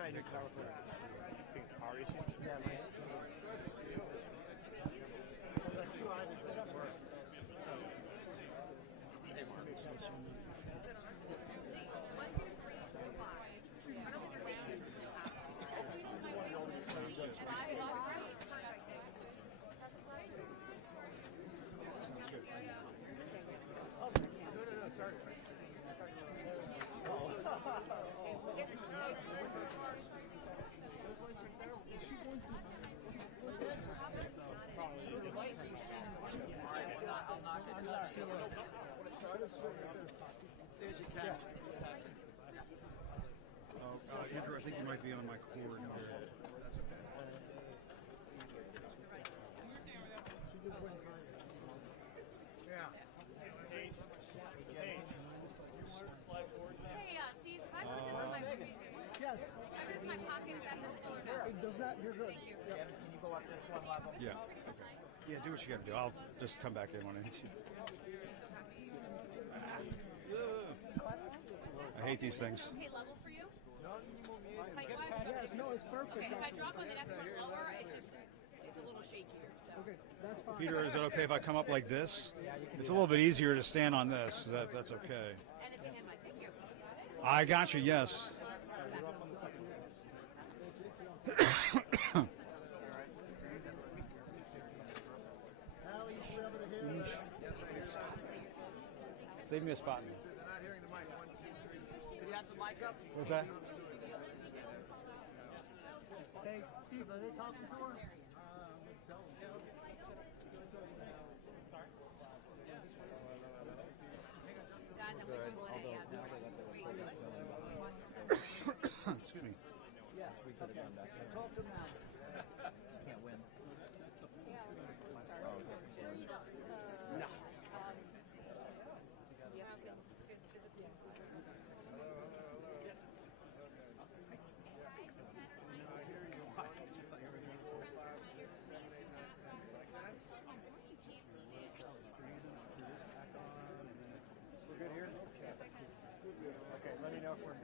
trying to clarify. Car issues? Yeah, man. Two items that work. Sounds good. No, sorry. Is she going to? I'll knock it out. There's your cat. Andrew, I think you might be on my cord here. Yeah. Hey, Steve, if I put this in my Yes. if I put this in my pocket, is that visible or not? It does not. You're good. Thank you. Can you go up this one level? Yeah. Okay. Yeah, do what you got to do. I'll just come back in when I need to. I hate these things. Okay, level for you? Height-wise? Yes. No, it's perfect. Okay, if I drop on the next one lower, it's a little shakier. So. Okay, that's fine. Peter, is it okay if I come up like this? It's a little bit easier to stand on this. That's okay. And it's in my thank you. I got you. Yes. Save me a spot. They're not hearing the mic. 1, 2, 3. Could you have the mic up? What's that? Hey, Steve, are they talking to her? Guys, I'm looking for Excuse me. Yeah, we could have done that. Talk to them now. Can't win. No. I hear you. 4, 5, 6, 7, 8, 9, 10. Like that? We're good here? Okay, let me know if we're...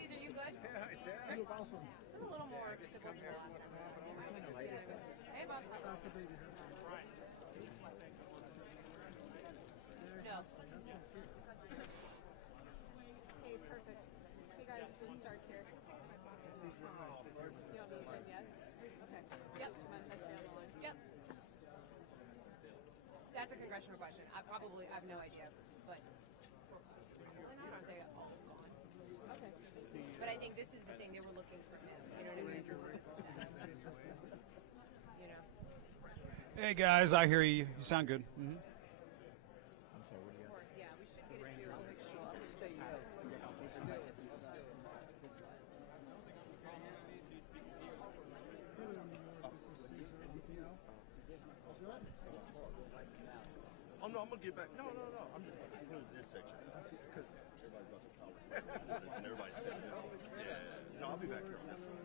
Caesar, you good? Yeah. You look awesome. I'm a little more civil than last time. Hey, Bob. That's a baby. No. Okay, perfect. Hey guys, we'll start here. You want me to begin yet? Okay. Yep. Do you mind if I stay on the line? Yep. That's a congressional question. I have no idea, but aren't they all gone? Okay. But I think this is the thing they were looking for him. You know what I mean? So this is that. You know. Hey guys, I hear you. You sound good. Mm-hmm. I'm sorry, what do you Of course, yeah. We should get it too. I'll stay here. Oh no, I'm gonna get back. No. I'm just gonna go to this section because everybody's about to talk and everybody's taking this. Yeah. No, I'll be back here on this one.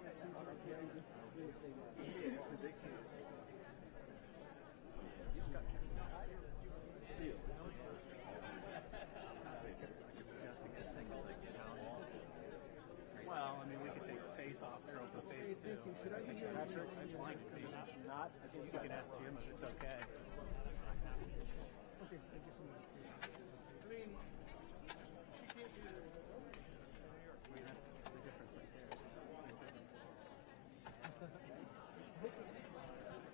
Well, I mean, we could take the face off there, open face too. Should I be here? Patrick, blank's coming up. Not, I think you can ask Jim if it's okay. Okay, thank you so much. I mean, she can't do that. I mean, that's the difference right there.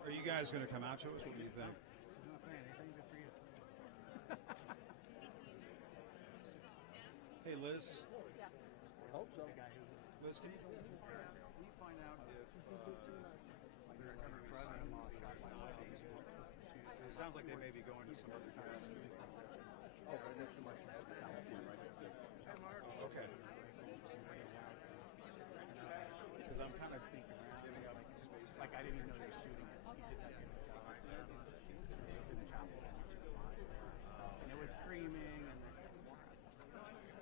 Are you guys going to come out to us? What do you think? I'm not saying anything good for you. Hey, Liz. Yeah. Hope so. The guy who Liz, can you find out if they're going to spread him off shot by lightning? It sounds like they may be going to some other countries. Oh, that's the market. Okay. Because I'm kind of thinking giving up space. Like, I didn't even know they were shooting it. He did that in the chapel. It was in the chapel. And it was streaming. And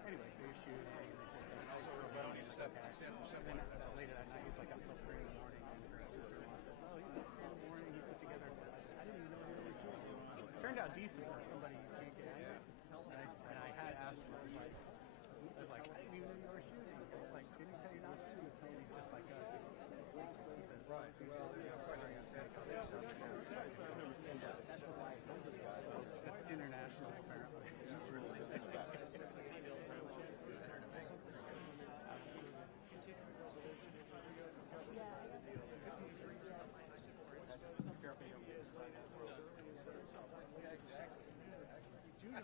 anyway, so you're shooting. And they said, Also, I don't need to step then that's all. later that night, he's like up till 3 in the morning. And her sister-in-law says, oh, he's up in the morning. He put together. I didn't even know they were shooting. Turned out decent for somebody who can't get out. And I had asked her, like, Hey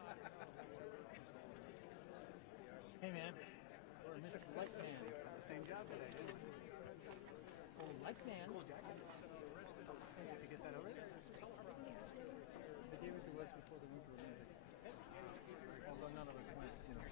man, or Mr. Light Man. Same job today. Oh, Light Man. Did you get that over there? They gave it to us before the Winter Olympics. Although none of us went, you know.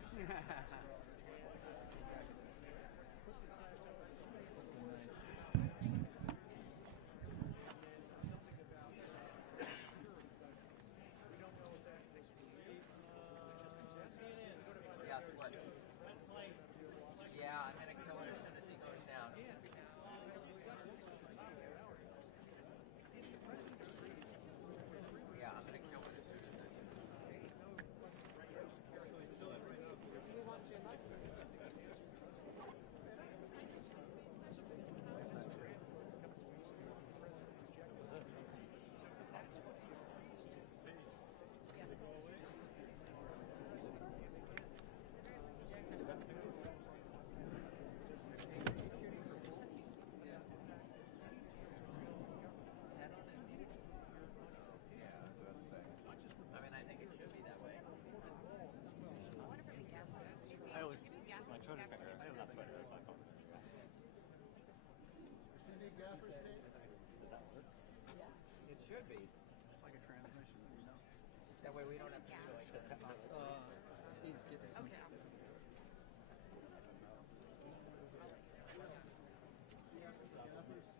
Yeah, I'm gonna kill it as soon as he goes down. Yeah, I'm gonna kill it as soon as it should be. It's like a transmission, you know. That way we don't have to show it. Steve's getting some. Okay.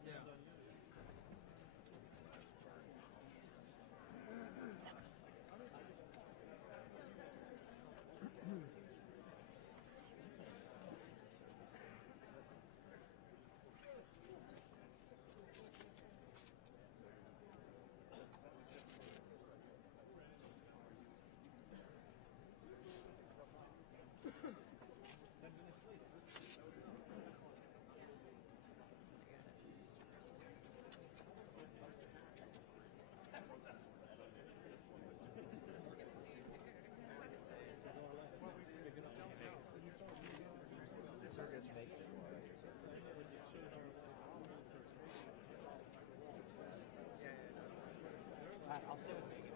Yeah. I'll stay with Megan.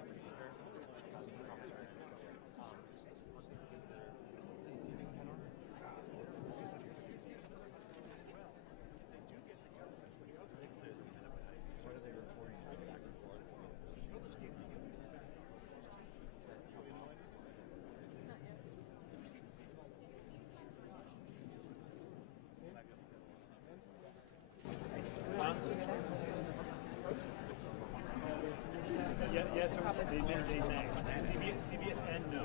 Yes, or they CBS and no,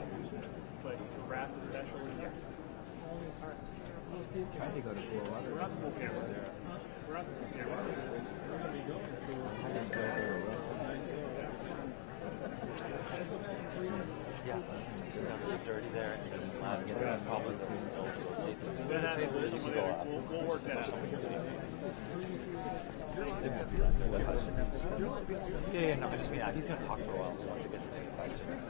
but wrap is special. Yes. Trying to go to Florida. We're not the full camera. We're not the full camera. Yeah, it's dirty there. Probably we'll work that out. Yeah, no, I just mean, he's going to talk for a while. So I want to get to the questions.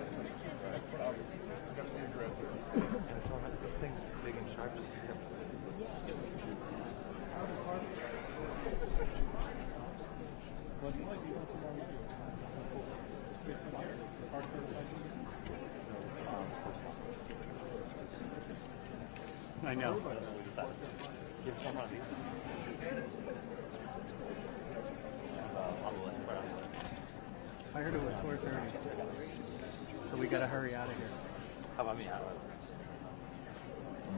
And so this thing's big and sharp. Just I know. give one on these. I heard it was 4:30. So we gotta hurry out of here. How about me?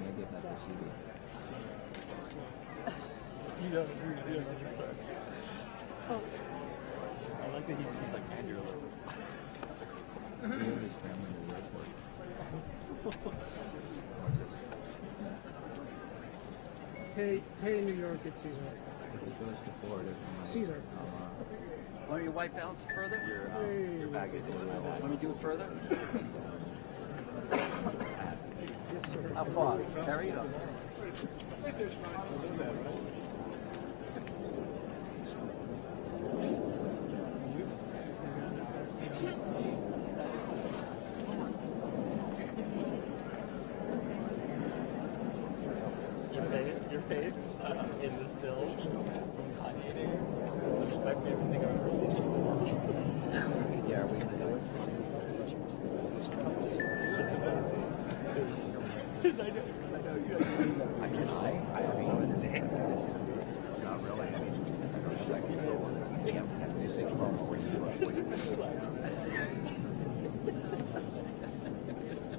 Maybe it's not the CD. You know, just oh. I like that he's like Andrew a little bit. His family in the airport. Hey, New York, it's Caesar. If it goes to Florida, Caesar. Want me to wipe down further? Your bag is in my bag. Let me do it further? Yes, sir. How far? Carry it up. Your face in the stills from Kanye. Which is my favorite thing I've ever seen. Yeah, are we gonna do it? Not really. I mean, it's like, this is from where you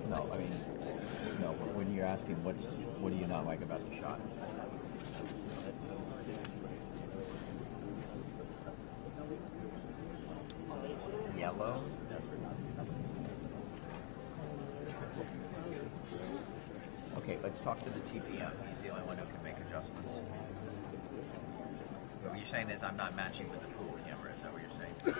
No, I mean, no. When you're asking what do you not like about the shot? Yellow. Okay, let's talk to the TPM. He's the only one who can make adjustments. What you're saying is I'm not matching with the pool camera. Is that what you're saying? Okay.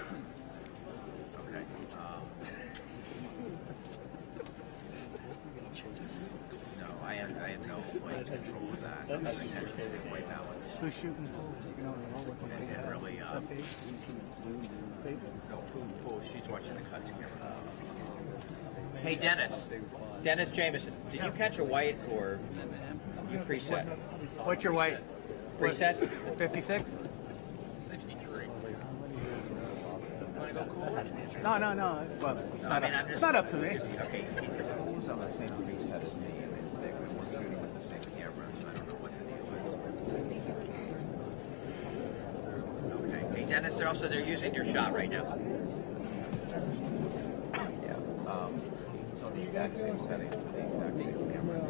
No, I have no way to control of that. My attention is the white balance. Who's shooting? It didn't really. No, pool. She's watching the cuts camera. Hey, Dennis. Dennis Jameson, did you catch a white or you preset? What's your weight? Preset? 56? 63. No. Well, it's not up to me. Okay, who's on the same preset as me? I mean, we're shooting with the same camera, so I don't know what the deal is. Okay. Hey, Dennis, they're using your shot right now. Yeah. So the exact same settings with the exact same camera.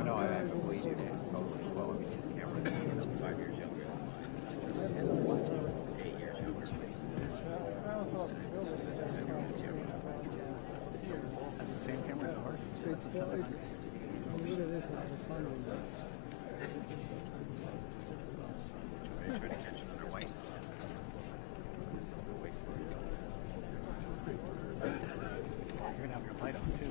No, I believe you totally. Well, I mean, his camera is 5 years younger. 8 years younger. That's the same camera as ours. It's a little this on the sun. Are you trying to catch another white? Wait for it. You're gonna have your light on too.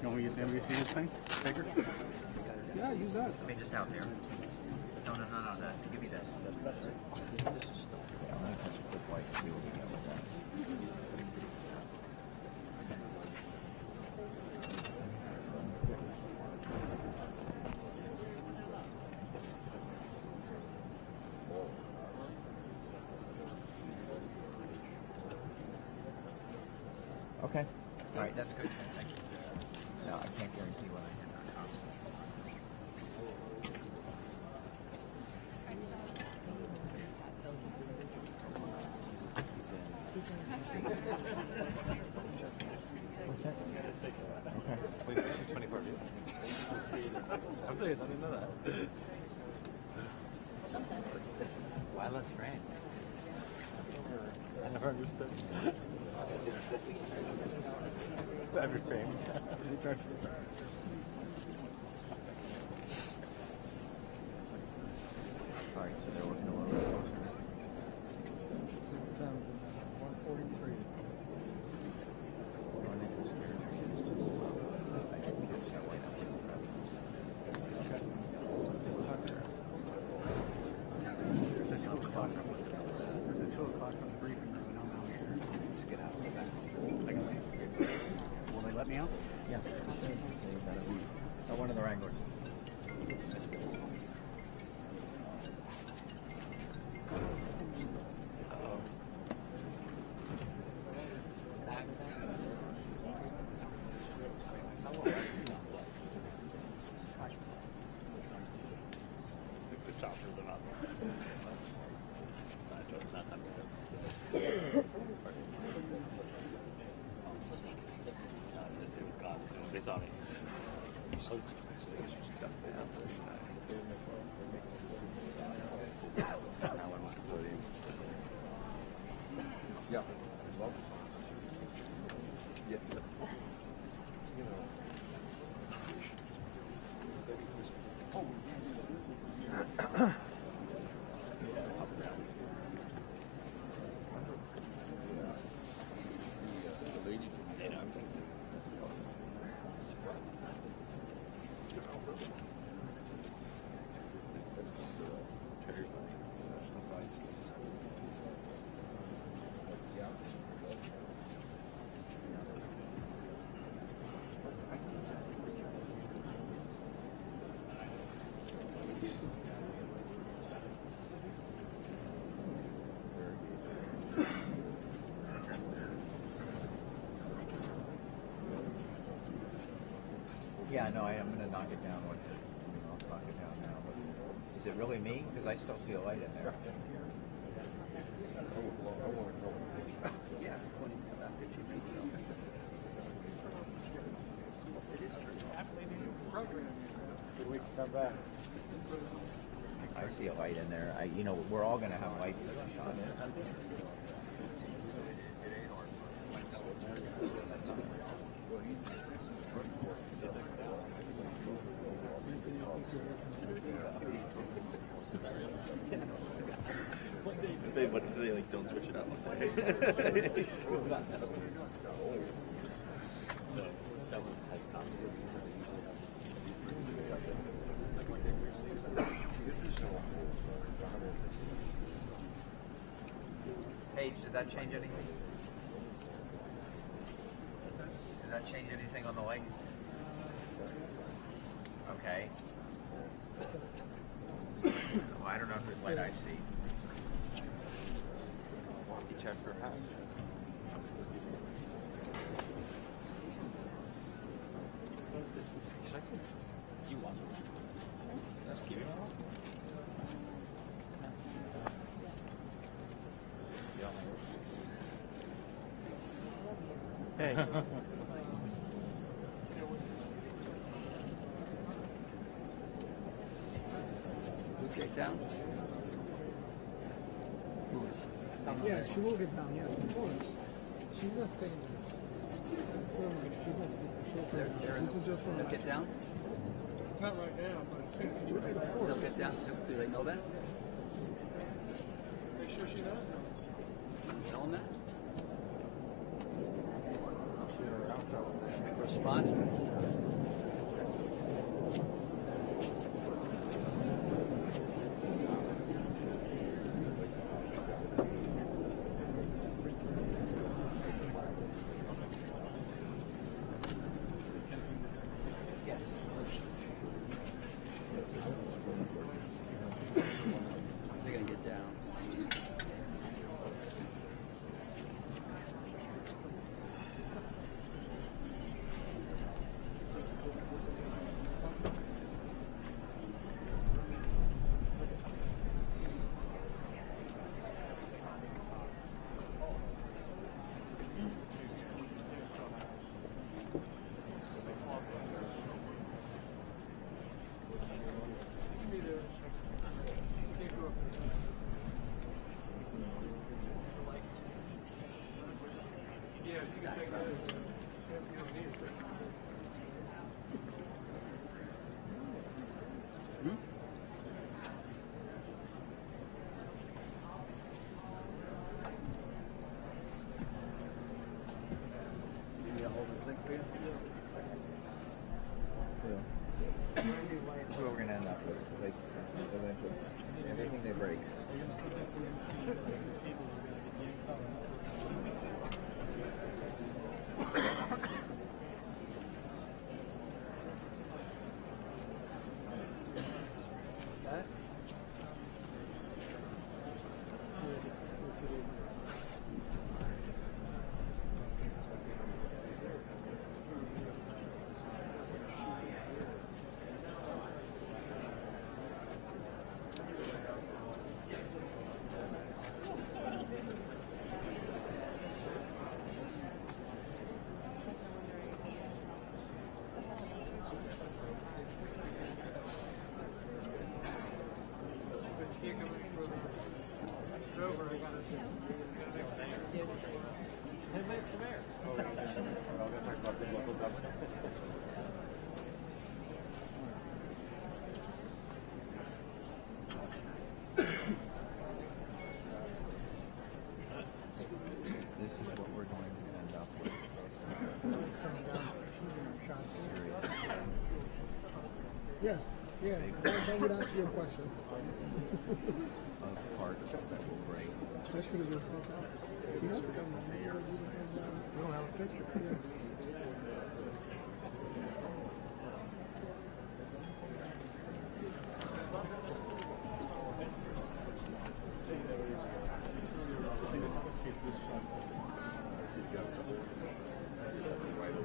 Can we use the NBC thing? Bigger? Yeah, use that. I mean, just out there. No. Give me this. Yeah, I'm gonna catch a quick white and see what we get with that. Okay. All right, that's good. Thank you. No, I can't guarantee what I can accomplish. What's that? Okay. Wait, we shoot 24 views. I'm serious, I didn't know that. Why less frames? I never understood. Every frame. Alright, so they're looking a little bit closer. 143. There's a 2 o'clock on the briefing room, and I'm out here. Just get out and go back. Will they let me out? Yeah. One of the Wranglers. The choppers are not it was gone as soon as they saw me. Yeah. Well, yeah. The lady from Yeah, no, I'm going to knock it down once I'll knock it down now. But is it really me? Because I still see a light in there. Yeah, 20, about 15 minutes ago. It is true. Good week to come back. I see a light in there. We're all going to have lights in the shots. What if they like don't switch it up? So that was tight confidence. Paige, did that change anything? Did that change anything on the light? Okay. Well, I don't know whose light I see. Walkie check for half. You want it? Just keep it on. Hey. Who get down? Who is? Yes, she will get down, yes, of course. She's not staying there. No, she's not staying there. She'll come down. This is just for They'll get down? Not right now, but as soon as she will, of course. They'll get down. Do they know that? Make sure she knows that. Tell them that? Respond. Yes. They're going to get down. That's what we're going to end up with. Like, eventually, everything that breaks. This is what we're going to end up with. Yes, yeah, that would answer your question. Of parts that will break. That should have been sent out. She has to come down. We don't have a picture. Yes. Right over.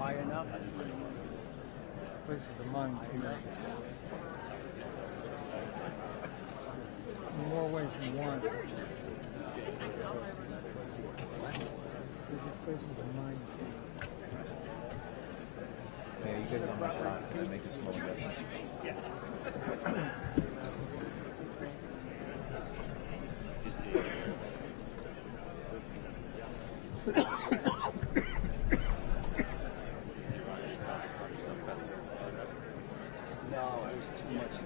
High enough. This is a minefield. In more ways than one. This place is a minefield. Yeah, you guys on my shot. Can I make a small adjustment? No, it was too much.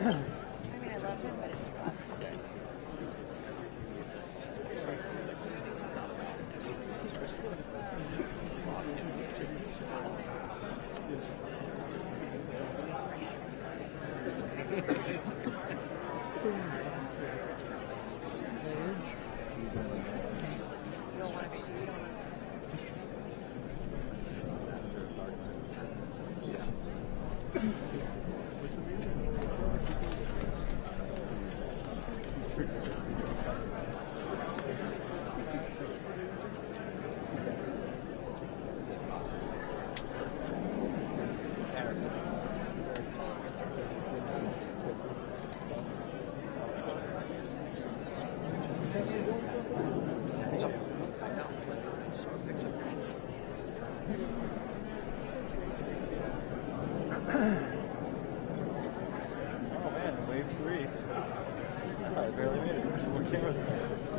I mean, I love him, but it's tough.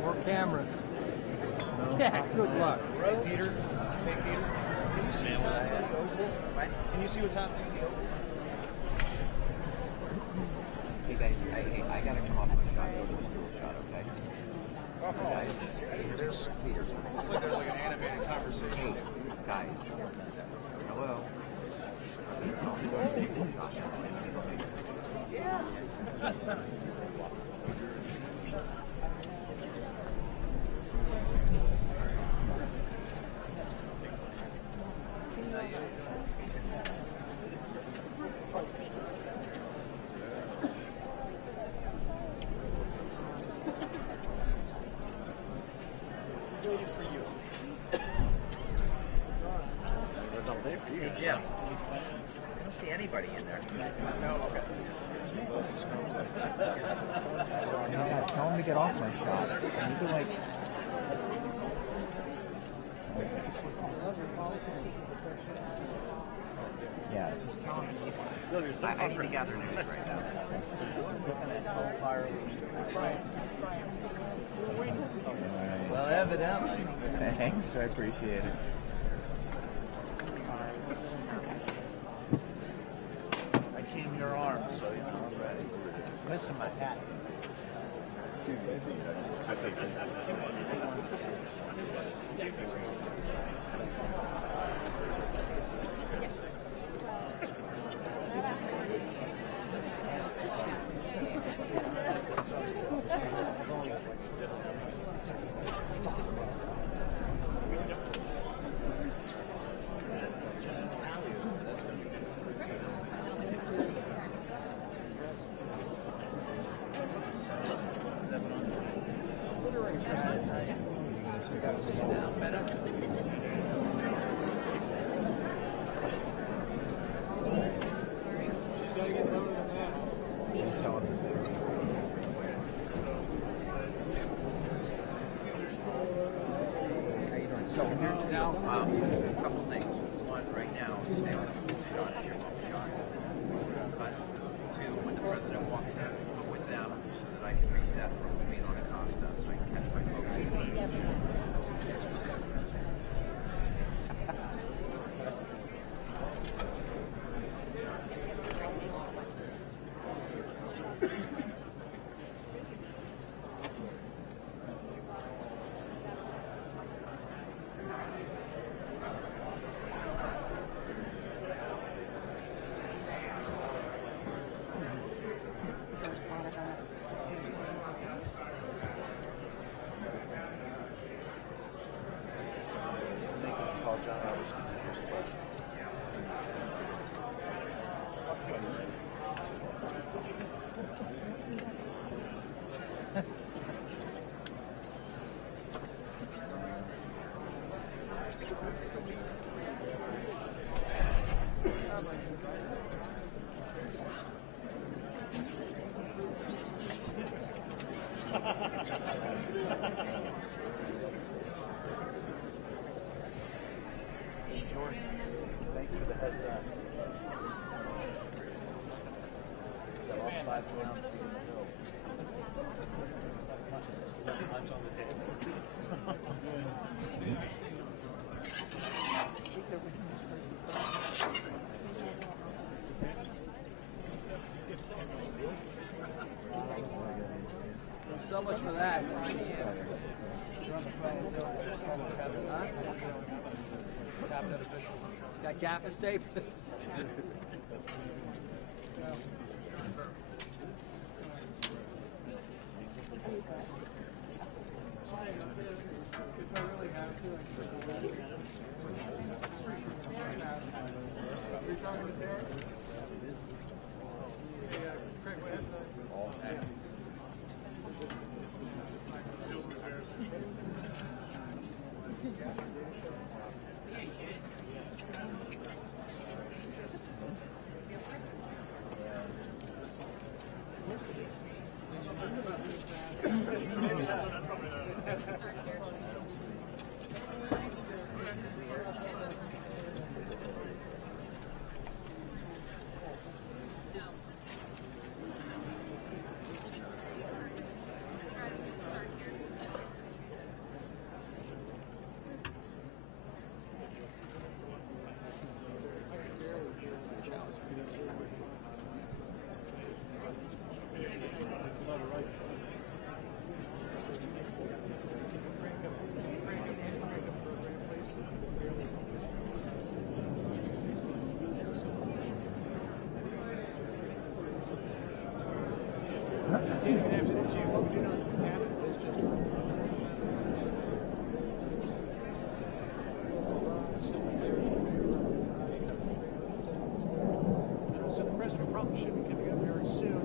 More cameras. Yeah, good luck. Hey, Peter. Can you see what's happening? Can you see what's happening? Hey guys, I gotta come off my shot. Go to the dual shot, okay? Guys, There's, Peter. looks like there's like an animated conversation. Guys. Hello. Hey Jim, I don't see anybody in there. No, okay. Yeah, tell him to get off my shot. I need to like. Yeah, just tell him. I need to gather news right now. Well, evidently. Thanks, I appreciate it. I came your arm, so you know I'm ready. Missing my hat. Now, a couple things. One, right now, stay on the shot at your home shot. But two, when the president walks in, go with them so that I can reset from being on Acosta so I can catch Thanks for the heads up. Got all 5 rounds to go. Lunch on the table. So much for that. Got gaffer tape? So the president probably should be coming up very soon.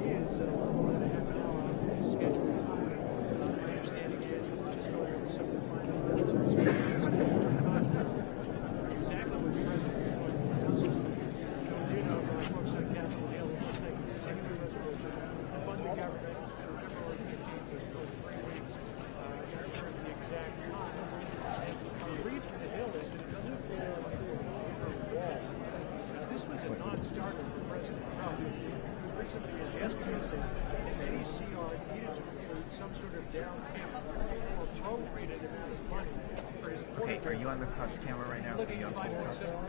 He is 1.5 hour scheduled time. My understanding is he's just going over some of the final military exactly what the president is going to do. You know, folks on Capitol Hill will take a particular resolution to fund the government through February 15th, which goes 3 weeks. They're sure the exact time. And the reason the bill is that it doesn't appear like this was a non-starter for President Trump. As recently as yesterday said that any CR needed to include some sort of down payment or prorated amount of money for his Okay, are you on the Cubs camera right now? looking at $5.7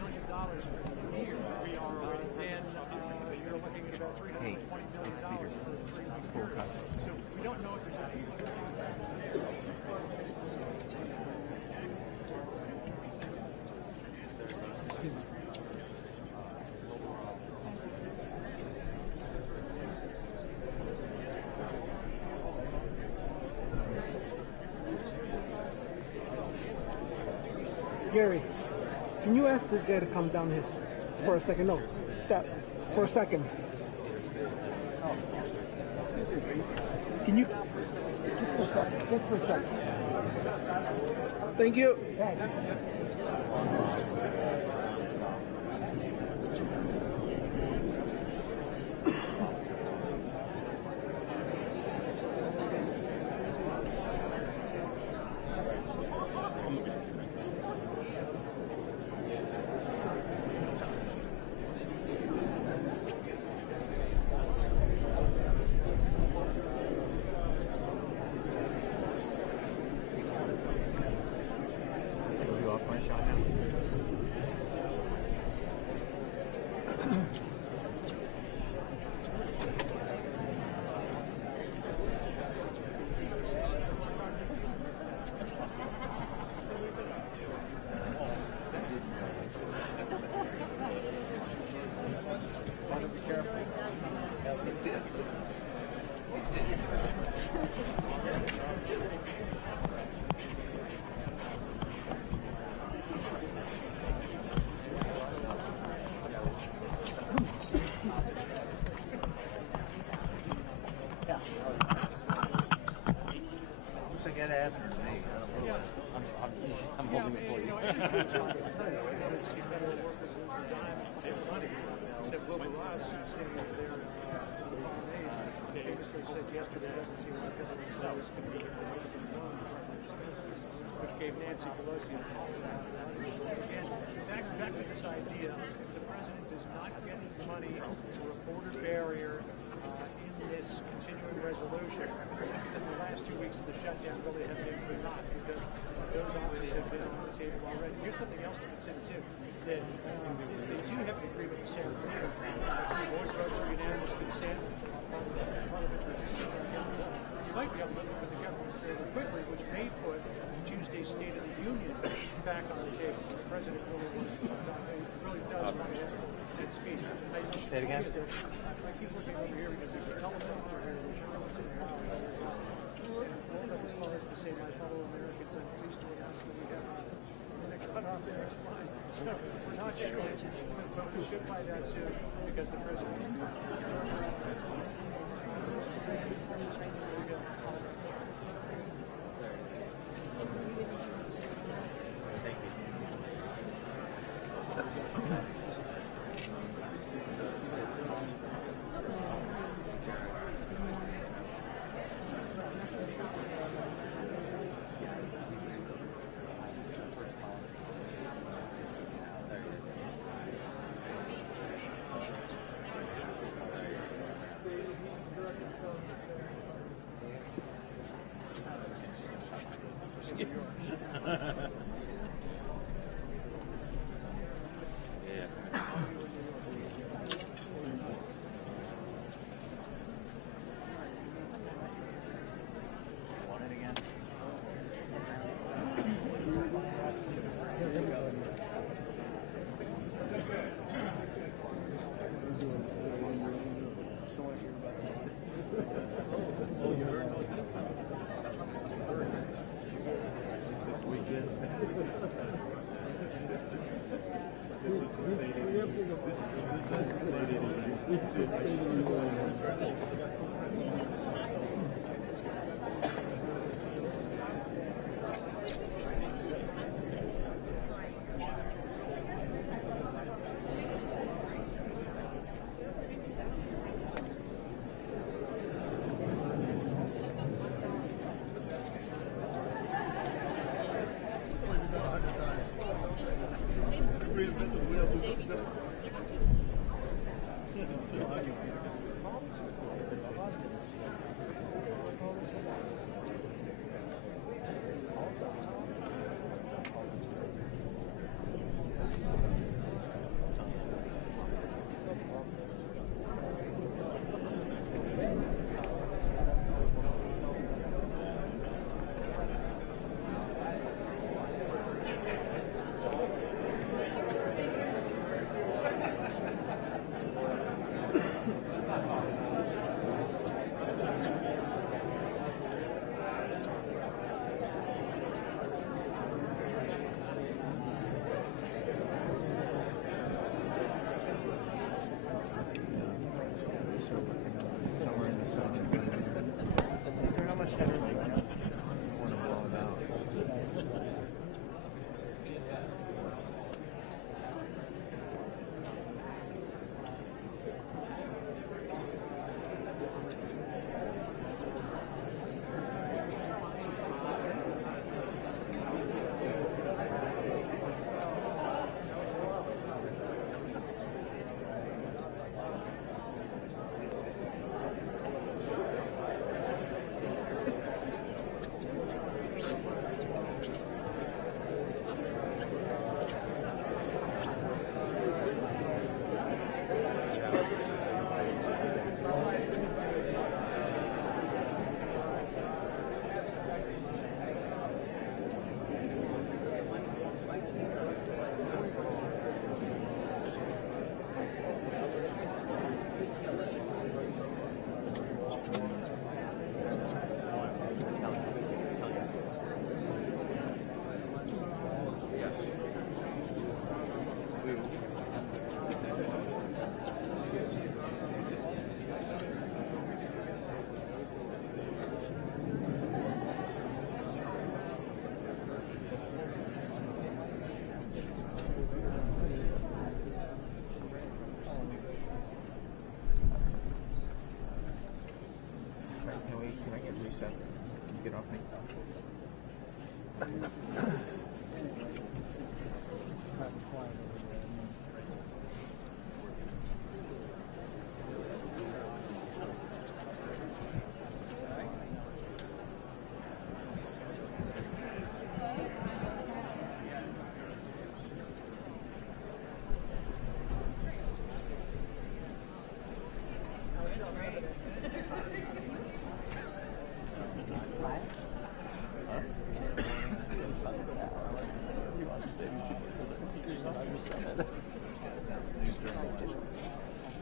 million a year. We are already. Then you're looking at about $320 million for a 3-week period. So we don't know if there's any. Gary, can you ask this guy to come down his for a second? No, step for a second. Can you just for a second? Just for a second. Thank you. You off my shot now? Looks like I had to ask her to make. I'm holding it for you. Federal workers lose a dime and money. Except Wilbur Ross, sitting over there they famously said yesterday doesn't see why federal employees can be expenses, which gave Nancy Pelosi a call out. Again, back to this idea, if the president does not get the money through a border barrier in this continuing resolution, then the last 2 weeks of the shutdown really have been for naught because those offers have been on the table already. Here's something else to consider too, that they do have an agreement with San Antonio. Voice votes are unanimous consent. You might be able to look at the government fairly quickly, which may put Tuesday's State of the Union back on the table. The president really does want to have that speech. Say it again. I keep looking over here because there's a telephone over here, which I don't know why. As far as to say my fellow Americans, I'm pleased to announce that we have going to cut off the next line. So we're not sure, but we should find out soon because the president.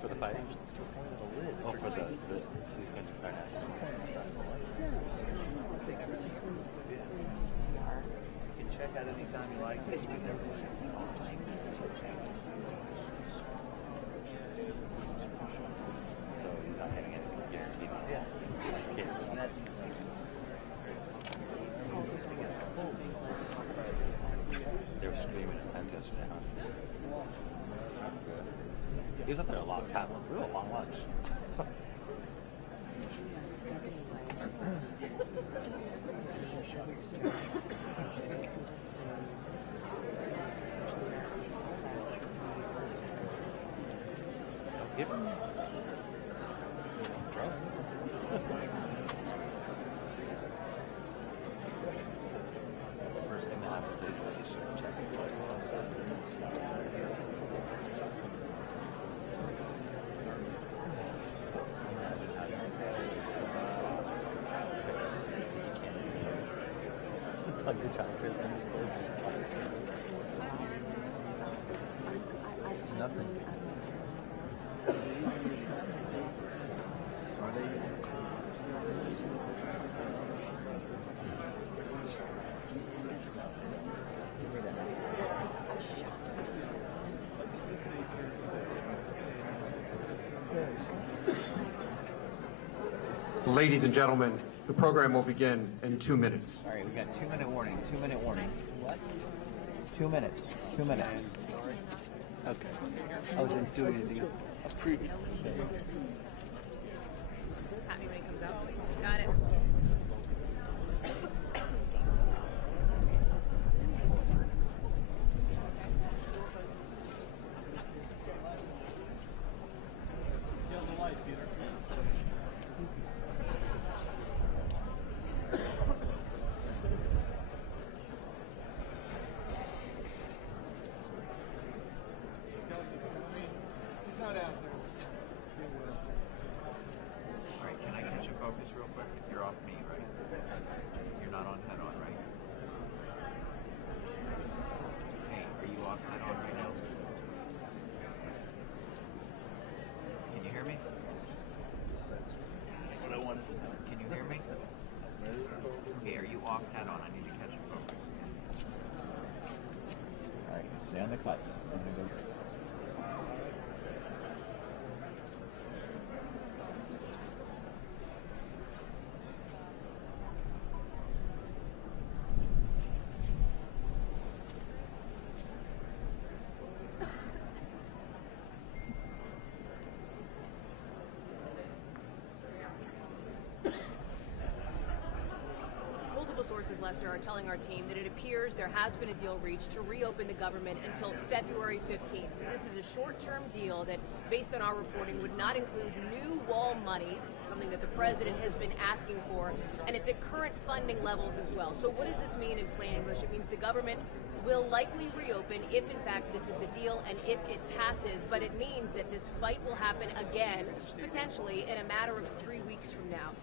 For the fighting? Oh, for the seasons. You can check out anytime you like. So he's not getting anything guaranteed. Yeah. That's kid. They were screaming at fence yesterday, huh? He was up there a long time. We were a long lunch. Give him drugs. First thing that happens, they should check his life. Like the chapters and his clothes. Nothing. Ladies and gentlemen, the program will begin in 2 minutes. All right, we got 2 minute warning. 2 minute warning. What? 2 minutes. 2 minutes. Okay. I wasn't doing anything. A preview. Tap me when it comes out. Got it. Alright, can I catch a focus real quick? You're off me, right? You're not on head on, right? Hey, are you off head on right now? Can you hear me? That's what I wanted. Can you hear me? Okay, are you off head on? I need to catch a focus. Alright, stay on the cuts. I'm gonna go. Sources, Lester, are telling our team that it appears there has been a deal reached to reopen the government until February 15th. So this is a short-term deal that, based on our reporting, would not include new wall money, something that the president has been asking for, and it's at current funding levels as well. So what does this mean in plain English? It means the government will likely reopen if, in fact, this is the deal and if it passes, but it means that this fight will happen again, potentially, in a matter of 3 weeks from now.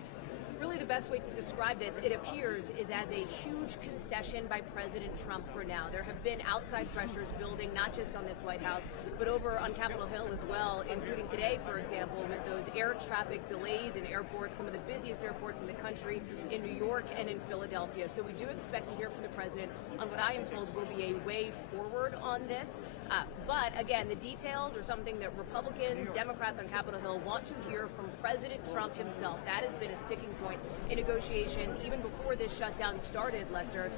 Really the best way to describe this, it appears, is as a huge concession by President Trump for now. There have been outside pressures building, not just on this White House, but over on Capitol Hill as well, including today, for example, with those air traffic delays in airports, some of the busiest airports in the country, in New York and in Philadelphia. So we do expect to hear from the president on what I am told will be a way forward on this. But again, the details are something that Republicans, Democrats on Capitol Hill want to hear from President Trump himself. That has been a sticking point in negotiations even before this shutdown started, Lester.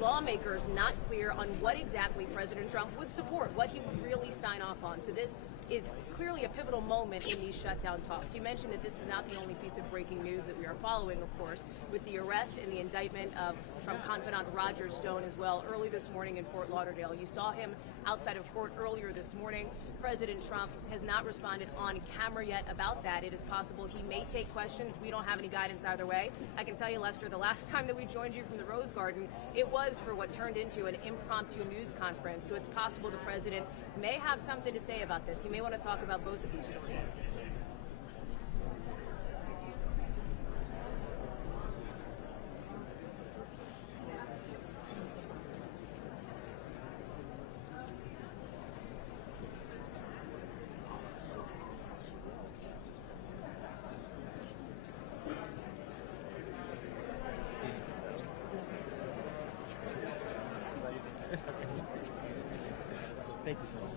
Lawmakers not clear on what exactly President Trump would support, what he would really sign off on. So this is clearly a pivotal moment in these shutdown talks. You mentioned that this is not the only piece of breaking news that we are following, of course, with the arrest and the indictment of Trump confidant Roger Stone as well early this morning in Fort Lauderdale. You saw him outside of court earlier this morning. President Trump has not responded on camera yet about that. It is possible he may take questions. We don't have any guidance either way. I can tell you, Lester, the last time that we joined you from the Rose Garden, it was for what turned into an impromptu news conference. So it's possible the president may have something to say about this. He may want to talk about both of these stories. Thank you so much.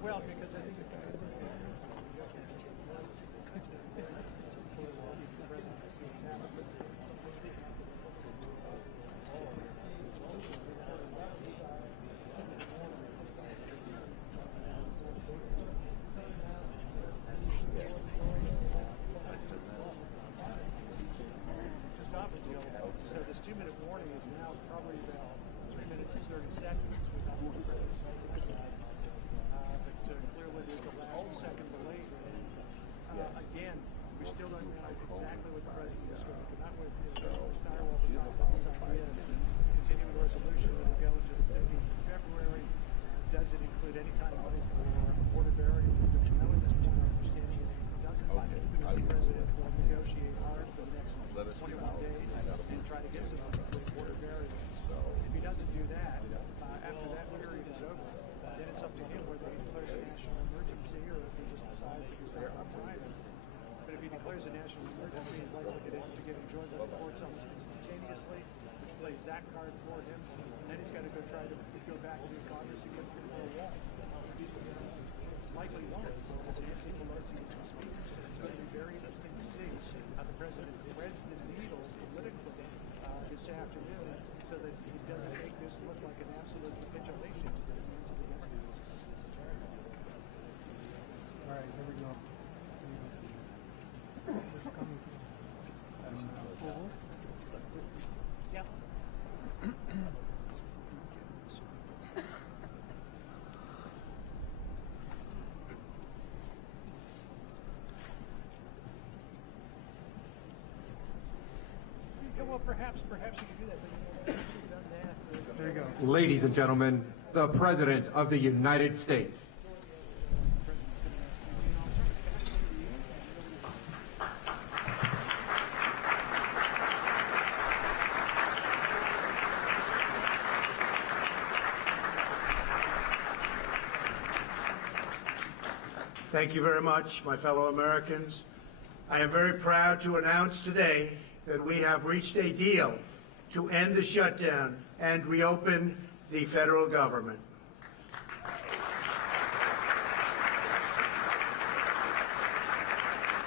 Well, because I think the president so this 2-minute warning is now probably about 3 minutes and 30 seconds without more credit. But clearly there's a last second delay. Again, we still don't know exactly what the president is going to come out with. Steyer all the time on this idea of continuing the resolution that will go into the 15th of February. Does it include any kind of money for border barriers? We don't know at this point. Our understanding is it doesn't. The president will negotiate hard for the next 21 days and try to get some border barriers. If he doesn't do that, after that period is over, then it's up to him whether he declares a national emergency or if he just decides to start on Friday. But if he declares a national emergency, he's likely to get enjoyed by the courts almost instantaneously, which plays that card for him. And then he's got to go try to go back to the Congress and get for a wall. It's likely won't, because Nancy Pelosi is speaking. So it's going to be very interesting to see how the president threads the needle politically this afternoon so that he doesn't make this look like an absolute capitulation to the demands of the Democrats. All right, here we go. This coming forward. Yeah. Yeah, well, perhaps you could do that, but you should have done that. There you go. Ladies and gentlemen, the President of the United States. Thank you very much, my fellow Americans. I am very proud to announce today that we have reached a deal to end the shutdown and reopen the federal government.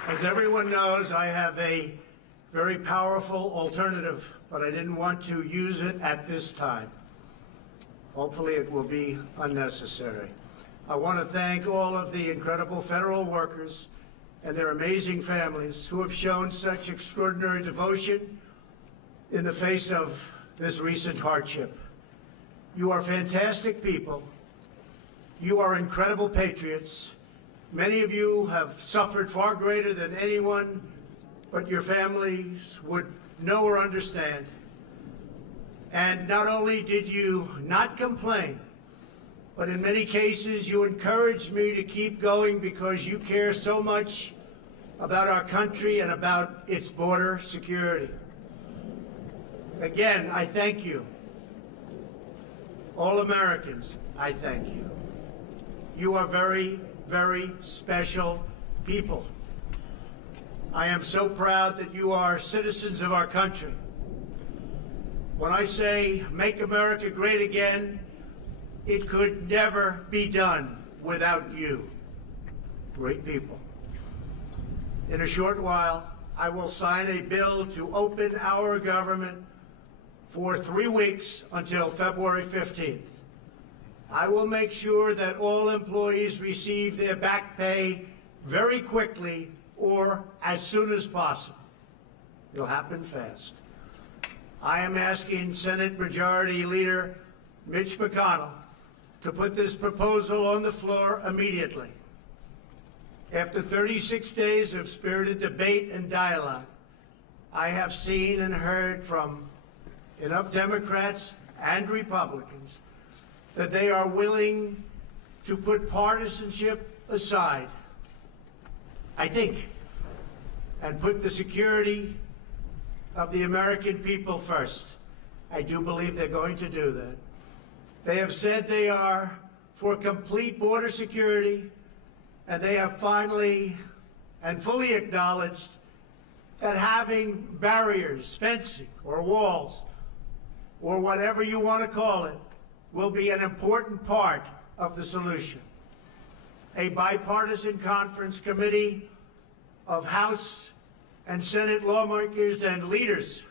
As everyone knows, I have a very powerful alternative, but I didn't want to use it at this time. Hopefully it will be unnecessary. I want to thank all of the incredible federal workers and their amazing families who have shown such extraordinary devotion in the face of this recent hardship. You are fantastic people. You are incredible patriots. Many of you have suffered far greater than anyone but your families would know or understand. And not only did you not complain, but in many cases you encouraged me to keep going because you care so much about our country and about its border security. Again, I thank you. All Americans, I thank you. You are very, very special people. I am so proud that you are citizens of our country. When I say make America great again, it could never be done without you. Great people. In a short while, I will sign a bill to open our government for 3 weeks until February 15th. I will make sure that all employees receive their back pay very quickly or as soon as possible. It'll happen fast. I am asking Senate Majority Leader Mitch McConnell to put this proposal on the floor immediately. After 36 days of spirited debate and dialogue, I have seen and heard from enough Democrats and Republicans that they are willing to put partisanship aside, I think, and put the security of the American people first. I do believe they're going to do that. They have said they are for complete border security, and they have finally and fully acknowledged that having barriers, fencing, or walls, or whatever you want to call it, will be an important part of the solution. A bipartisan conference committee of House and Senate lawmakers and leaders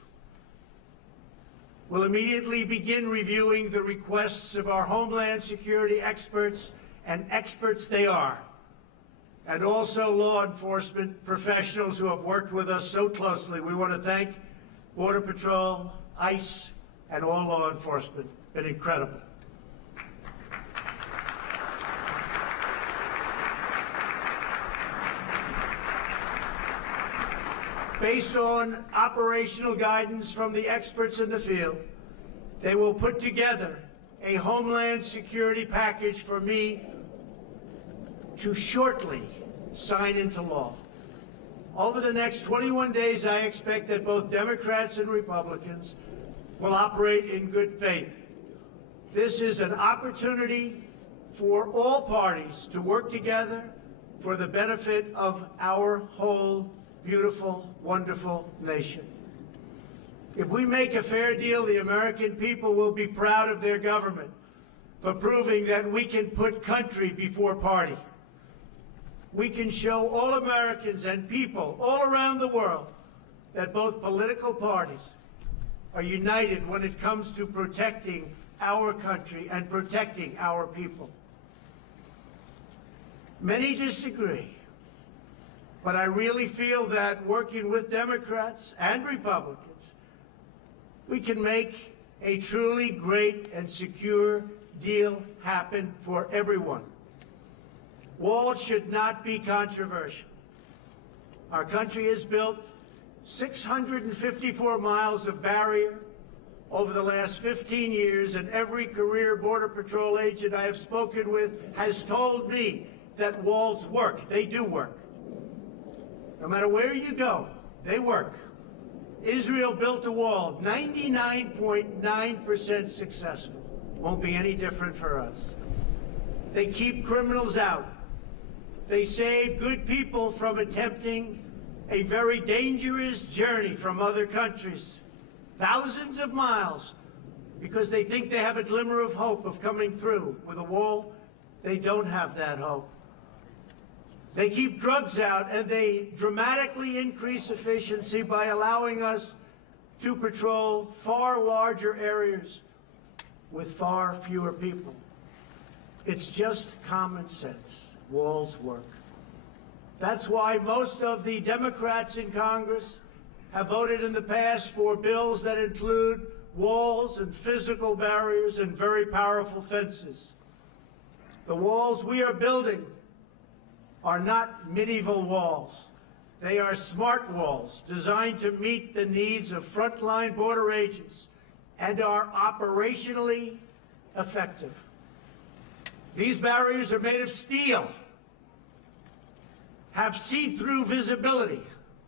will immediately begin reviewing the requests of our Homeland Security experts, and experts they are, and also law enforcement professionals who have worked with us so closely. We want to thank Border Patrol, ICE, and all law enforcement. It's been incredible. Based on operational guidance from the experts in the field, they will put together a Homeland Security package for me to shortly sign into law. Over the next 21 days, I expect that both Democrats and Republicans will operate in good faith. This is an opportunity for all parties to work together for the benefit of our whole beautiful, wonderful nation. If we make a fair deal, the American people will be proud of their government for proving that we can put country before party. We can show all Americans and people all around the world that both political parties are united when it comes to protecting our country and protecting our people. Many disagree, but I really feel that working with Democrats and Republicans, we can make a truly great and secure deal happen for everyone. Walls should not be controversial. Our country has built 654 miles of barrier over the last 15 years, and every career Border Patrol agent I have spoken with has told me that walls work. They do work. No matter where you go, they work. Israel built a wall, 99.9% successful. Won't be any different for us. They keep criminals out. They save good people from attempting a very dangerous journey from other countries, thousands of miles, because they think they have a glimmer of hope of coming through. With a wall, they don't have that hope. They keep drugs out, and they dramatically increase efficiency by allowing us to patrol far larger areas with far fewer people. It's just common sense. Walls work. That's why most of the Democrats in Congress have voted in the past for bills that include walls and physical barriers and very powerful fences. The walls we are building are not medieval walls. They are smart walls designed to meet the needs of frontline border agents and are operationally effective. These barriers are made of steel, have see-through visibility,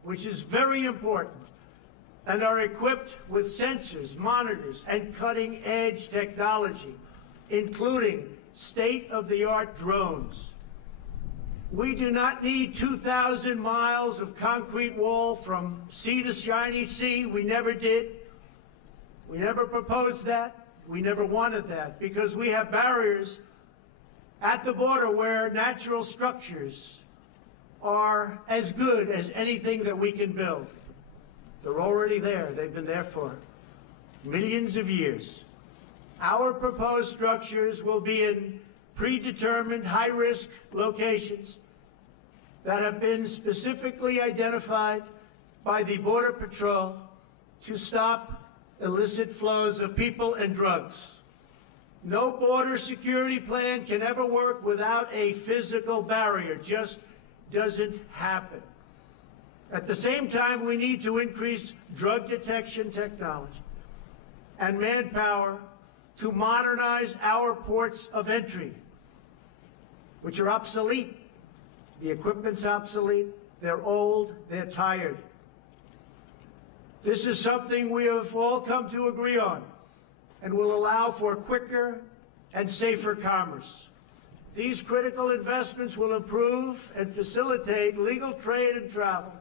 which is very important, and are equipped with sensors, monitors, and cutting-edge technology, including state-of-the-art drones. We do not need 2,000 miles of concrete wall from sea to shiny sea. We never did. We never proposed that. We never wanted that, because we have barriers at the border where natural structures are as good as anything that we can build. They're already there. They've been there for millions of years. Our proposed structures will be in predetermined high-risk locations that have been specifically identified by the Border Patrol to stop illicit flows of people and drugs. No border security plan can ever work without a physical barrier. It just doesn't happen. At the same time, we need to increase drug detection technology and manpower to modernize our ports of entry, which are obsolete. The equipment's obsolete, they're old, they're tired. This is something we have all come to agree on and will allow for quicker and safer commerce. These critical investments will improve and facilitate legal trade and travel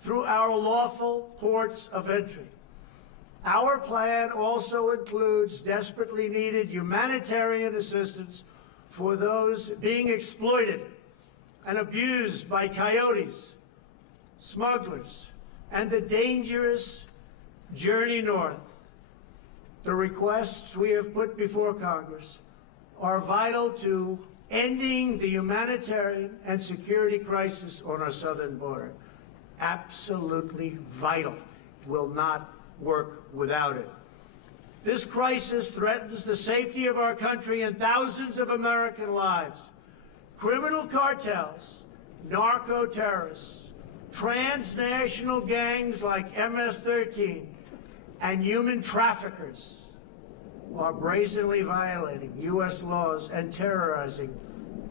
through our lawful ports of entry. Our plan also includes desperately needed humanitarian assistance for those being exploited and abused by coyotes, smugglers, and the dangerous journey north. The requests we have put before Congress are vital to ending the humanitarian and security crisis on our southern border. Absolutely vital. Will not work without it. This crisis threatens the safety of our country and thousands of American lives. Criminal cartels, narco-terrorists, transnational gangs like MS-13, and human traffickers are brazenly violating U.S. laws and terrorizing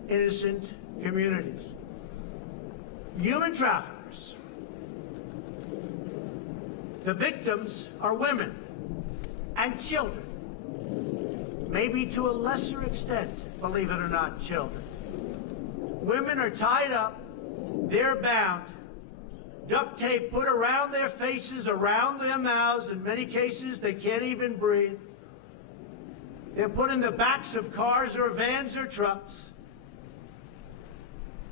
innocent communities. Human traffickers. The victims are women and children. Maybe to a lesser extent, believe it or not, children. Women are tied up, they're bound, duct tape put around their faces, around their mouths. In many cases, they can't even breathe. They're put in the backs of cars or vans or trucks.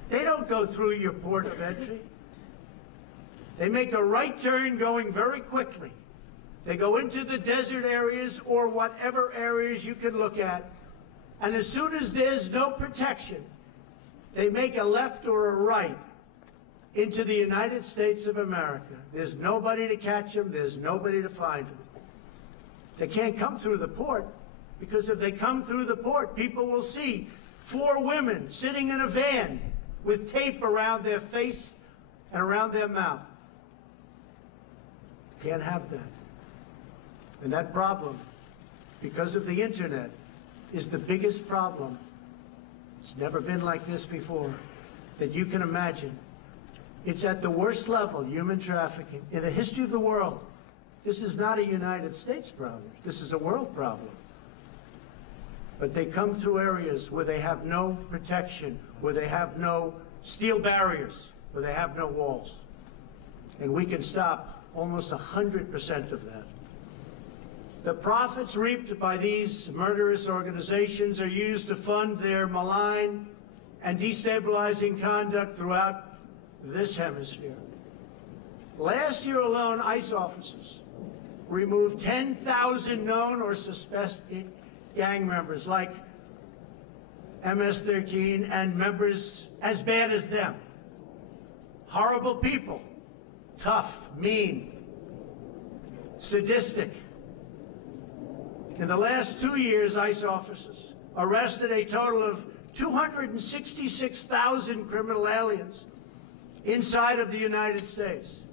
They don't go through your port of entry. They make a right turn going very quickly. They go into the desert areas or whatever areas you can look at. And as soon as there's no protection, they make a left or a right into the United States of America. There's nobody to catch them. There's nobody to find them. They can't come through the port, because if they come through the port, people will see 4 women sitting in a van with tape around their face and around their mouth. Can't have that. And that problem, because of the internet, is the biggest problem. It's never been like this before that you can imagine. It's at the worst level, human trafficking, in the history of the world. This is not a United States problem. This is a world problem. But they come through areas where they have no protection, where they have no steel barriers, where they have no walls. And we can stop almost 100% of that. The profits reaped by these murderous organizations are used to fund their malign and destabilizing conduct throughout this hemisphere. Last year alone, ICE officers removed 10,000 known or suspected gang members like MS-13 and members as bad as them. Horrible people, tough, mean, sadistic. In the last 2 years, ICE officers arrested a total of 266,000 criminal aliens inside of the United States,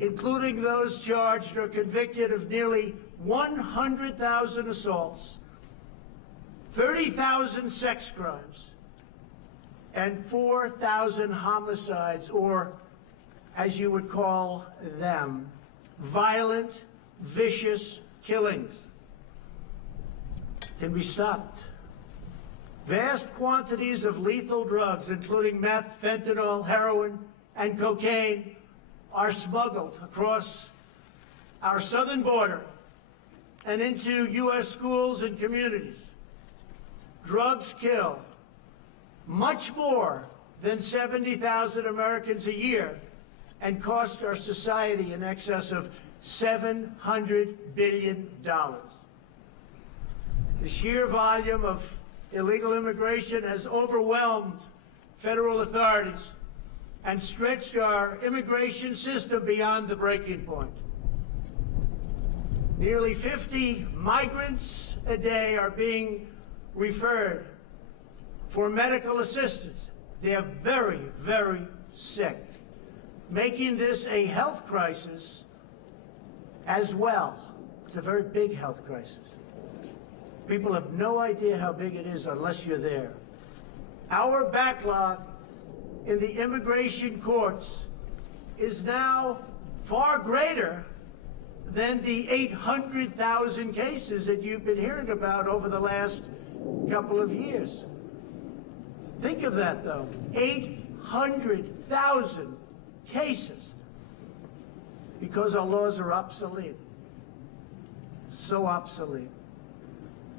including those charged or convicted of nearly 100,000 assaults, 30,000 sex crimes, and 4,000 homicides, or, as you would call them, violent, vicious killings. Can be stopped. Vast quantities of lethal drugs, including meth, fentanyl, heroin, and cocaine, are smuggled across our southern border and into U.S. schools and communities. Drugs kill much more than 70,000 Americans a year and cost our society in excess of $700 billion. The sheer volume of illegal immigration has overwhelmed federal authorities and stretched our immigration system beyond the breaking point. Nearly 50 migrants a day are being referred for medical assistance. They're very, very sick, making this a health crisis as well. It's a very big health crisis. People have no idea how big it is unless you're there. Our backlog in the immigration courts is now far greater than the 800,000 cases that you've been hearing about over the last couple of years. Think of that, though. 800,000 cases because our laws are obsolete. So obsolete.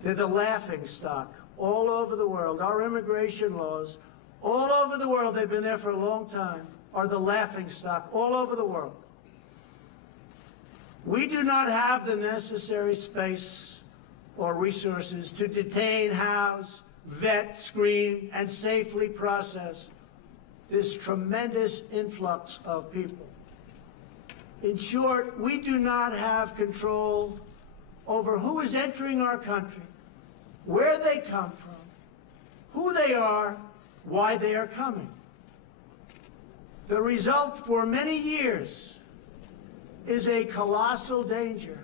They're the laughing stock all over the world. Our immigration laws, all over the world, they've been there for a long time, are the laughing stock all over the world. We do not have the necessary space or resources to detain, house, vet, screen, and safely process this tremendous influx of people. In short, we do not have control over who is entering our country, where they come from, who they are, why they are coming. The result for many years is a colossal danger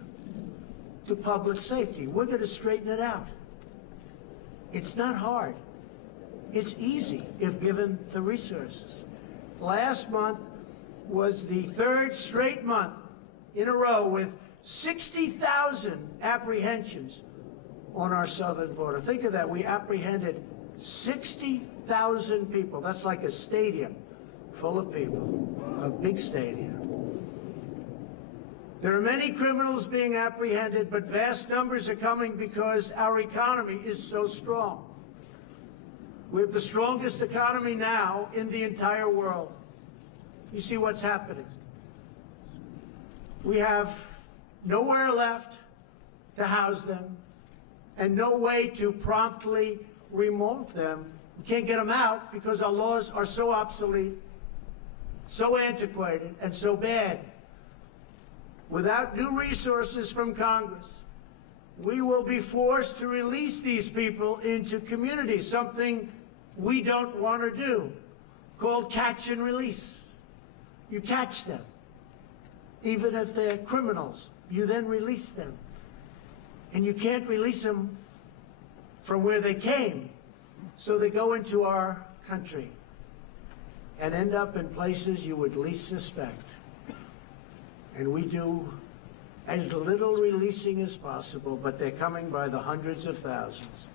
to public safety. We're going to straighten it out. It's not hard. It's easy if given the resources. Last month was the third straight month in a row with 60,000 apprehensions on our southern border. Think of that. We apprehended 60,000 people. That's like a stadium full of people, a big stadium. There are many criminals being apprehended, but vast numbers are coming because our economy is so strong. We have the strongest economy now in the entire world. You see what's happening. We have nowhere left to house them and no way to promptly remove them. We can't get them out because our laws are so obsolete, so antiquated, and so bad. Without new resources from Congress, we will be forced to release these people into communities, something we don't want to do, called catch and release. You catch them. Even if they're criminals, you then release them. And you can't release them from where they came, so they go into our country and end up in places you would least suspect. And we do as little releasing as possible, but they're coming by the hundreds of thousands.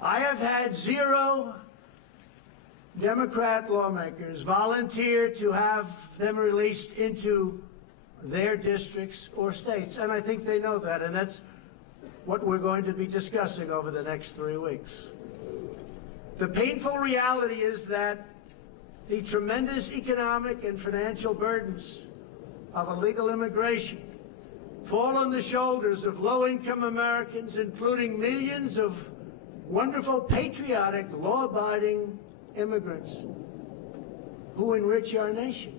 I have had 0 Democrat lawmakers volunteer to have them released into their districts or states, and I think they know that, and that's what we're going to be discussing over the next 3 weeks. The painful reality is that the tremendous economic and financial burdens of illegal immigration fall on the shoulders of low-income Americans, including millions of wonderful, patriotic, law-abiding immigrants who enrich our nation.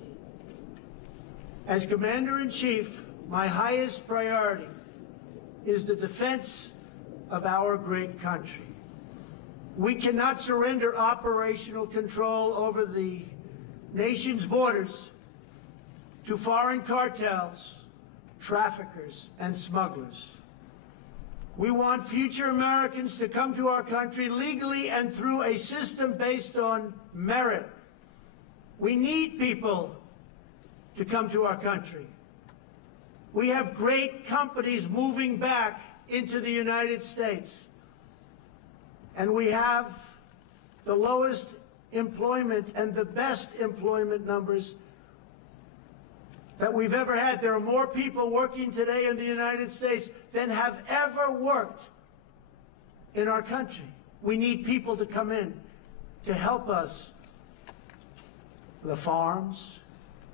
As Commander-in-Chief, my highest priority is the defense of our great country. We cannot surrender operational control over the nation's borders to foreign cartels, traffickers, and smugglers. We want future Americans to come to our country legally and through a system based on merit. We need people to come to our country. We have great companies moving back into the United States. And we have the lowest employment and the best employment numbers that we've ever had. There are more people working today in the United States than have ever worked in our country. We need people to come in to help us the farms,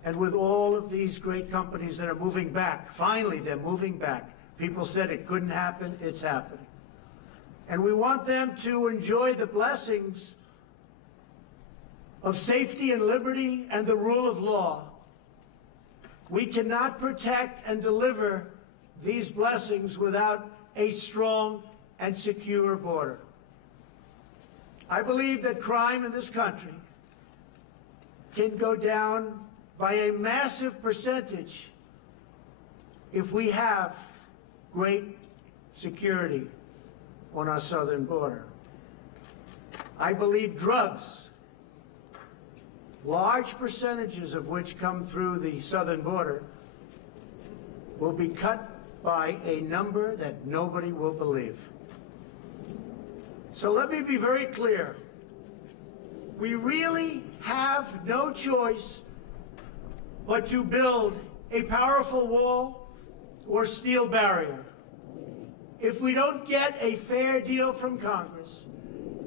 and with all of these great companies that are moving back. Finally, they're moving back. People said it couldn't happen. It's happening. And we want them to enjoy the blessings of safety and liberty and the rule of law. We cannot protect and deliver these blessings without a strong and secure border. I believe that crime in this country can go down by a massive percentage if we have great security on our southern border. I believe drugs, large percentages of which come through the southern border, will be cut by a number that nobody will believe. So let me be very clear. We really have no choice but to build a powerful wall or steel barrier. If we don't get a fair deal from Congress,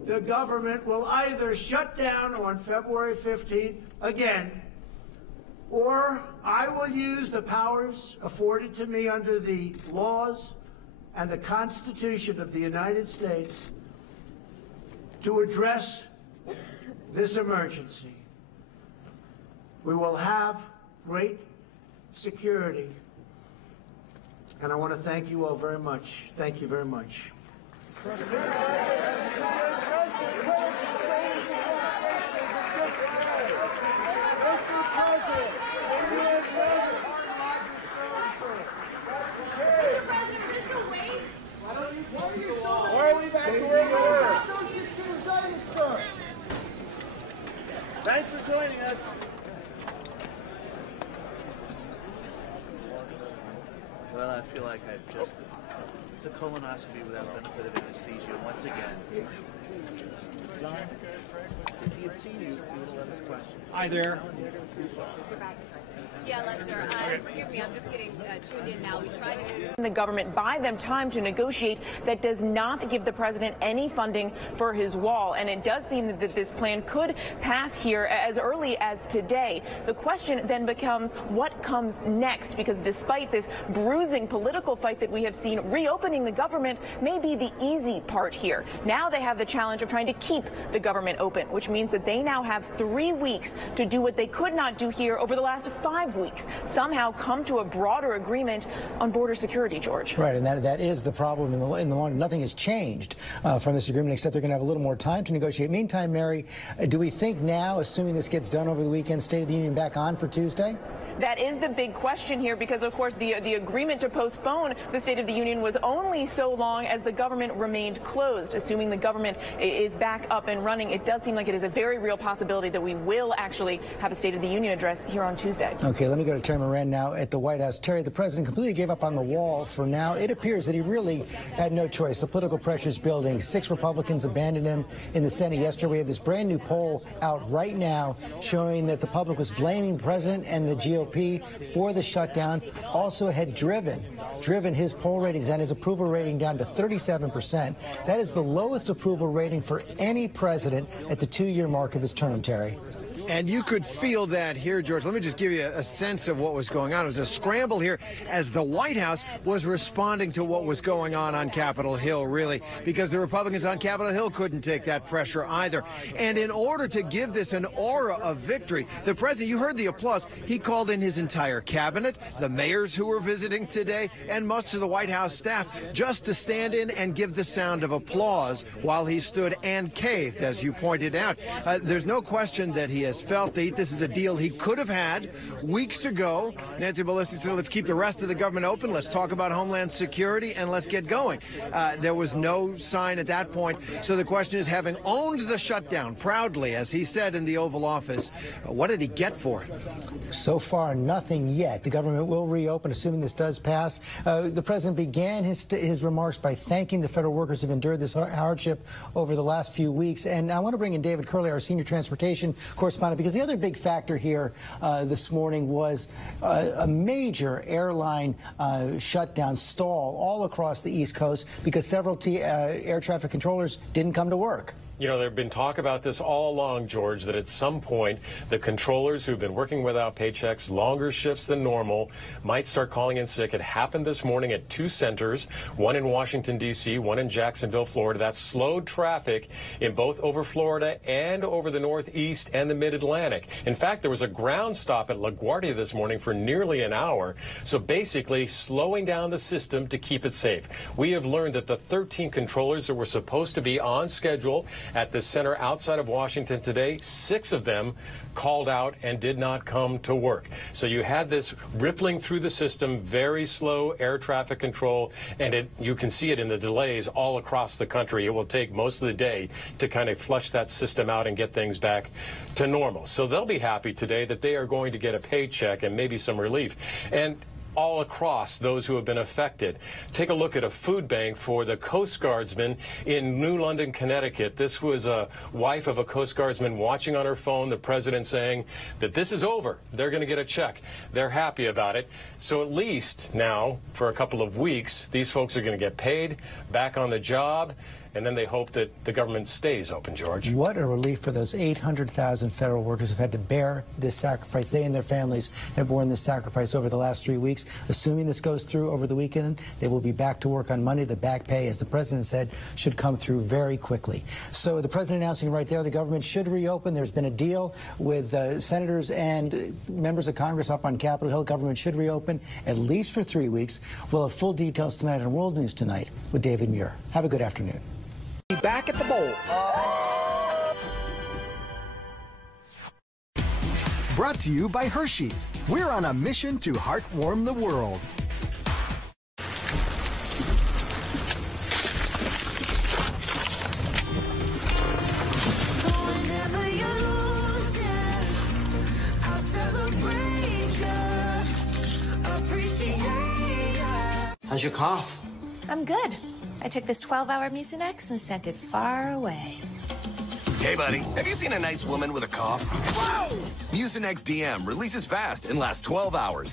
the government will either shut down on February 15th again, or I will use the powers afforded to me under the laws and the Constitution of the United States to address this emergency. We will have great security. And I want to thank you all very much. Thank you very much. Why are we back to where we were? Thanks for joining us. Well, I feel like I've just... It's a colonoscopy without benefit of anesthesia once again. John, if he had seen you, he would have let us question. Hi there. Yeah, Lester, forgive me, I'm just getting tuned in now. We tried to... The government buy them time to negotiate that does not give the president any funding for his wall. And it does seem that this plan could pass here as early as today. The question then becomes what comes next, because despite this bruising political fight that we have seen, reopening the government may be the easy part here. Now they have the challenge of trying to keep the government open, which means that they now have 3 weeks to do what they could not do here over the last 5 weeks, somehow come to a broader agreement on border security, George. Right, and that is the problem in the long. Nothing has changed from this agreement, except they're going to have a little more time to negotiate. Meantime, Mary, do we think now, assuming this gets done over the weekend, State of the Union back on for Tuesday? That is the big question here, because, of course, the agreement to postpone the State of the Union was only so long as the government remained closed. Assuming the government is back up and running, it does seem like it is a very real possibility that we will actually have a State of the Union address here on Tuesday. Okay, let me go to Terry Moran now at the White House. Terry, the president completely gave up on the wall for now. It appears that he really had no choice. The political pressure is building. 6 Republicans abandoned him in the Senate yesterday. We have this brand new poll out right now showing that the public was blaming the president and the GOP for the shutdown. Also had driven his poll ratings and his approval rating down to 37%. That is the lowest approval rating for any president at the 2-year mark of his term, Terry. And you could feel that here, George. Let me just give you a sense of what was going on. It was a scramble here as the White House was responding to what was going on Capitol Hill, really, because the Republicans on Capitol Hill couldn't take that pressure either. And in order to give this an aura of victory, the president, you heard the applause, he called in his entire cabinet, the mayors who were visiting today, and much of the White House staff just to stand in and give the sound of applause while he stood and caved, as you pointed out. There's no question that he has felt that this is a deal he could have had weeks ago. Nancy Pelosi said, let's keep the rest of the government open. Let's talk about Homeland Security and let's get going. There was no sign at that point. So the question is, having owned the shutdown proudly, as he said in the Oval Office, what did he get for it? So far, nothing yet. The government will reopen, assuming this does pass. The president began his remarks by thanking the federal workers who have endured this hardship over the last few weeks. And I want to bring in David Curley, our senior transportation correspondent, because the other big factor here this morning was a major airline shutdown stall all across the East Coast because several air traffic controllers didn't come to work. You know, there have been talk about this all along, George, that at some point the controllers who've been working without paychecks, longer shifts than normal, might start calling in sick. It happened this morning at 2 centers, one in Washington, D.C., one in Jacksonville, Florida. That slowed traffic in both over Florida and over the Northeast and the Mid-Atlantic. In fact, there was a ground stop at LaGuardia this morning for nearly an hour. So basically slowing down the system to keep it safe. We have learned that the 13 controllers that were supposed to be on schedule at the center outside of Washington today, 6 of them called out and did not come to work. So you had this rippling through the system, very slow air traffic control, and you can see it in the delays all across the country. It will take most of the day to kind of flush that system out and get things back to normal. So they'll be happy today that they are going to get a paycheck and maybe some relief. And all across those who have been affected. Take a look at a food bank for the Coast Guardsmen in New London, Connecticut. This was a wife of a Coast Guardsman watching on her phone the president saying that this is over. They're going to get a check. They're happy about it. So at least now, for a couple of weeks, these folks are going to get paid, back on the job, and then they hope that the government stays open, George. What a relief for those 800,000 federal workers who've had to bear this sacrifice. They and their families have borne this sacrifice over the last 3 weeks. Assuming this goes through over the weekend, they will be back to work on Monday. The back pay, as the president said, should come through very quickly. So the president announcing right there the government should reopen. There's been a deal with senators and members of Congress up on Capitol Hill. Government should reopen at least for 3 weeks. We'll have full details tonight on World News Tonight with David Muir. Have a good afternoon. Back at the bowl. Brought to you by Hershey's. We're on a mission to heartwarm the world. How's your cough? I'm good. I took this 12-hour Mucinex and sent it far away. Hey, buddy, have you seen a nice woman with a cough? Whoa! Mucinex DM releases fast and lasts 12 hours.